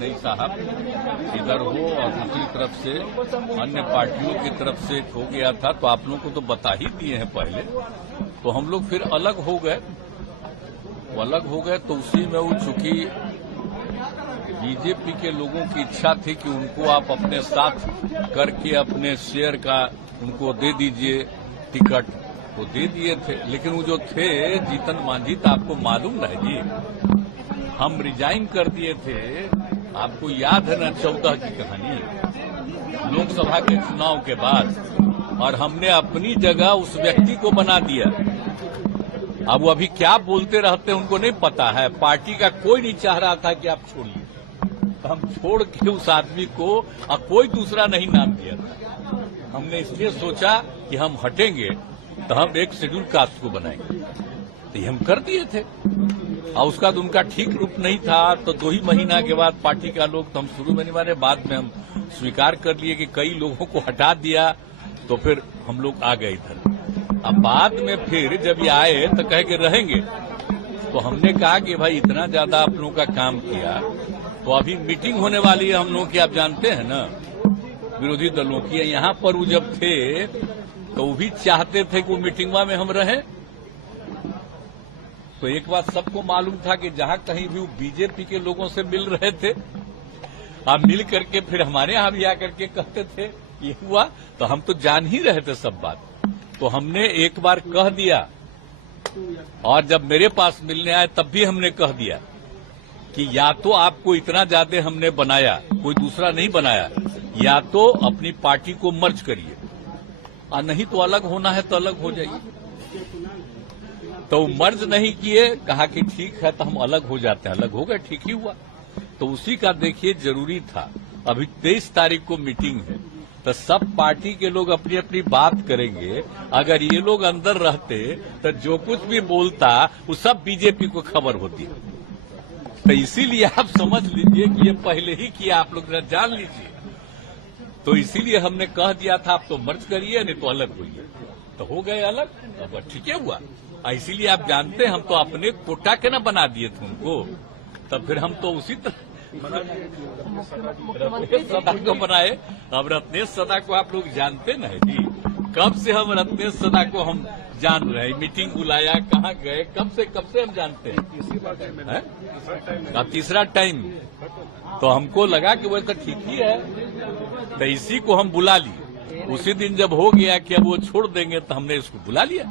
नहीं साहब इधर हो और दूसरी तरफ से अन्य पार्टियों की तरफ से हो गया था, तो आप लोगों को तो बता ही दिए हैं पहले। तो हम लोग फिर अलग हो गए, तो उसी में वो चूंकि बीजेपी के लोगों की इच्छा थी कि उनको आप अपने साथ करके अपने शेयर का उनको दे दीजिए टिकट, तो दे दिए थे। लेकिन वो जो थे जीतन मांझी, तो आपको मालूम है जी, हम रिजाइन कर दिए थे। आपको याद है ना 14 की कहानी, लोकसभा के चुनाव के बाद, और हमने अपनी जगह उस व्यक्ति को बना दिया। अब वो अभी क्या बोलते रहते उनको नहीं पता है। पार्टी का कोई नहीं चाह रहा था कि आप छोड़िए, तो हम छोड़ के उस आदमी को और कोई दूसरा नहीं नाम दिया था। हमने इसलिए सोचा कि हम हटेंगे तो हम एक शेड्यूल कास्ट को बनाएंगे, तो ये हम कर दिए थे। और उसका उनका ठीक रूप नहीं था, तो 2 ही महीना के बाद पार्टी का लोग, तो हम शुरू में नहीं माने, बाद में हम स्वीकार कर लिए कि कई लोगों को हटा दिया, तो फिर हम लोग आ गए इधर। अब बाद में फिर जब ये आए तो कहे कि रहेंगे, तो हमने कहा कि भाई इतना ज्यादा आप लोगों का काम किया, तो अभी मीटिंग होने वाली है हम लोगों की, आप जानते हैं ना, विरोधी दलों की। यहाँ पर वो जब थे तो वो भी चाहते थे कि वो मीटिंगवा में हम रहें। तो एक बात सबको मालूम था कि जहां कहीं भी वो बीजेपी के लोगों से मिल रहे थे, आप मिल करके फिर हमारे यहां भी आकर के कहते थे ये हुआ, तो हम तो जान ही रहे थे सब बात। तो हमने एक बार कह दिया, और जब मेरे पास मिलने आए तब भी हमने कह दिया कि या तो आपको इतना ज्यादा हमने बनाया, कोई दूसरा नहीं बनाया, या तो अपनी पार्टी को मर्ज करिए, और नहीं तो अलग होना है तो अलग हो जाइए। तो मर्ज नहीं किए, कहा कि ठीक है तो हम अलग हो जाते हैं, अलग हो गए, ठीक ही हुआ। तो उसी का देखिए जरूरी था। अभी 23 तारीख को मीटिंग है, तो सब पार्टी के लोग अपनी अपनी बात करेंगे। अगर ये लोग अंदर रहते तो जो कुछ भी बोलता वो सब बीजेपी को खबर होती। तो इसीलिए आप समझ लीजिए कि ये पहले ही किया, आप लोग जान लीजिए। तो इसीलिए हमने कह दिया था आप तो मर्ज करिए, नहीं तो अलग होइए, तो हो गए अलग, अब ठीक है हुआ। इसीलिए आप जानते हैं हम तो अपने कोटा के ना बना दिए थे उनको, तब फिर हम तो उसी तरह रत्नेश सदा को बनाए। अब रत्नेश सदा को आप लोग जानते ना जी, कब से हम रत्नेश सदा को हम जान रहे हैं। मीटिंग बुलाया, कहाँ गए, कब से हम जानते हैं। अब तीसरा टाइम, तो हमको लगा कि वो तो ठीक ही है, तो इसी को हम बुला लिए। उसी दिन जब हो गया कि अब वो छोड़ देंगे, तो हमने इसको बुला लिया।